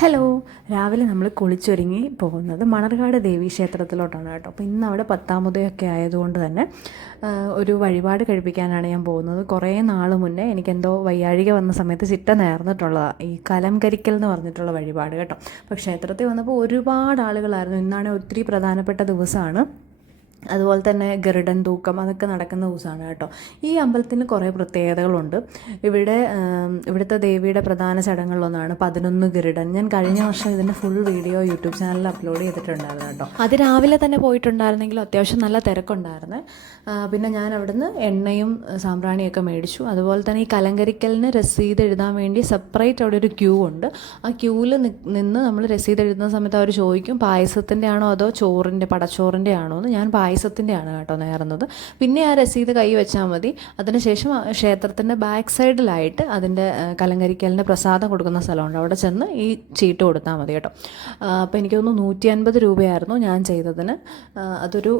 Hello, രാവിലെ നമ്മൾ കുളിച്ചൊരുങ്ങി പോകുന്നത് മണർകാട് ദേവീ ക്ഷേത്രത്തിലോട്ടാണ് കേട്ടോ. അപ്പോൾ ഇന്ന് അവിടെ 10-ാമതൊക്കെ ആയതുകൊണ്ട് തന്നെ ഒരു വഴിപാട് കഴിപ്പിക്കാനാണ് ഞാൻ പോകുന്നത്. കുറേ നാൾ മുന്നേ എനിക്കെന്തോ വയ്യാഴിക വന്ന സമയത്ത് ചിട്ട നേർന്നിട്ടുള്ളതാണ് ഈ കലം കരിക്കൽ എന്ന് പറഞ്ഞിട്ടുള്ള വഴിപാട് കേട്ടോ. അപ്പോൾ ക്ഷേത്രത്തിൽ വന്നപ്പോൾ ഒരുപാട് ആളുകളായിരുന്നു. ഇന്നാണ് ഒത്തിരി പ്രധാനപ്പെട്ട ദിവസമാണ്. അതുപോലെ തന്നെ ഗരുഡൻ തൂക്കം അതൊക്കെ നടക്കുന്ന ദിവസമാണ് കേട്ടോ. ഈ അമ്പലത്തിന് കുറേ പ്രത്യേകതകളുണ്ട്. ഇവിടുത്തെ ദേവിയുടെ പ്രധാന ചടങ്ങുകളിലൊന്നാണ് 11 ഗരുഡൻ. ഞാൻ കഴിഞ്ഞ വർഷം ഇതിൻ്റെ ഫുൾ വീഡിയോ യൂട്യൂബ് ചാനലിൽ അപ്ലോഡ് ചെയ്തിട്ടുണ്ടായിരുന്നു കേട്ടോ. അത് രാവിലെ തന്നെ പോയിട്ടുണ്ടായിരുന്നെങ്കിലും അത്യാവശ്യം നല്ല തിരക്കുണ്ടായിരുന്നു. പിന്നെ ഞാൻ അവിടുന്ന് എണ്ണയും സാമ്പ്രാണിയൊക്കെ മേടിച്ചു. അതുപോലെ തന്നെ ഈ കലങ്കരിക്കലിന് രസീത് എഴുതാൻ വേണ്ടി സെപ്പറേറ്റ് അവിടെ ഒരു ക്യൂ ഉണ്ട്. ആ ക്യൂവിൽ നിന്ന് നമ്മൾ രസീത് എഴുതുന്ന സമയത്ത് അവർ ചോദിക്കും പായസത്തിൻ്റെ ആണോ അതോ പടച്ചോറിൻ്റെ ആണോ എന്ന്. ഞാൻ പായസത്തിൻ്റെയാണ് കേട്ടോ നേർന്നത്. പിന്നെ ആ രസീത് കൈ വെച്ചാൽ മതി. അതിനുശേഷം ക്ഷേത്രത്തിൻ്റെ ബാക്ക് സൈഡിലായിട്ട് അതിൻ്റെ കലങ്കരിക്കലിൻ്റെ പ്രസാദം കൊടുക്കുന്ന സ്ഥലമുണ്ട്. അവിടെ ചെന്ന് ഈ ചീട്ട് കൊടുത്താൽ മതി കേട്ടോ. അപ്പോൾ എനിക്ക് തോന്നുന്നു 150 രൂപയായിരുന്നു ഞാൻ ചെയ്തതിന്. അതൊരു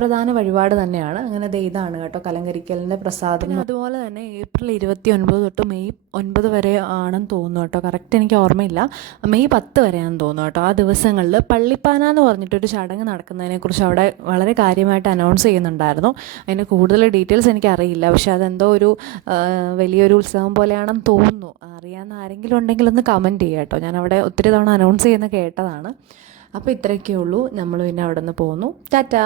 പ്രധാന വഴിപാട് തന്നെയാണ്. അങ്ങനെ ഇതാണ് കേട്ടോ കലങ്കരിക്കലിൻ്റെ പ്രസാദം. അതുപോലെ തന്നെ ഏപ്രിൽ 29 തൊട്ട് മെയ് 9 വരെ ആണെന്ന് തോന്നുന്നു കേട്ടോ. കറക്റ്റ് എനിക്ക് ഓർമ്മയില്ല. മെയ് 10 വരെയാണെന്ന് തോന്നുന്നു കേട്ടോ. ആ ദിവസങ്ങളിൽ പള്ളിപ്പാന എന്ന് പറഞ്ഞിട്ടൊരു ചടങ്ങ് നടക്കുന്നതിനെക്കുറിച്ച് അവിടെ വളരെ കാര്യമായിട്ട് അനൗൺസ് ചെയ്യുന്നുണ്ടായിരുന്നു. അതിൻ്റെ കൂടുതൽ ഡീറ്റെയിൽസ് എനിക്കറിയില്ല. പക്ഷെ അതെന്തോ ഒരു വലിയൊരു ഉത്സവം പോലെയാണെന്ന് തോന്നുന്നു. അറിയാവുന്ന ആരെങ്കിലും ഉണ്ടെങ്കിൽ ഒന്ന് കമൻറ്റ് ചെയ്യുക കേട്ടോ. ഞാൻ അവിടെ ഒത്തിരി തവണ അനൗൺസ് ചെയ്യുന്ന കേട്ടതാണ്. അപ്പോൾ ഇത്രയൊക്കെ ഉള്ളൂ. നമ്മൾ പിന്നെ അവിടെ നിന്ന് പോന്നു. ടാറ്റാ.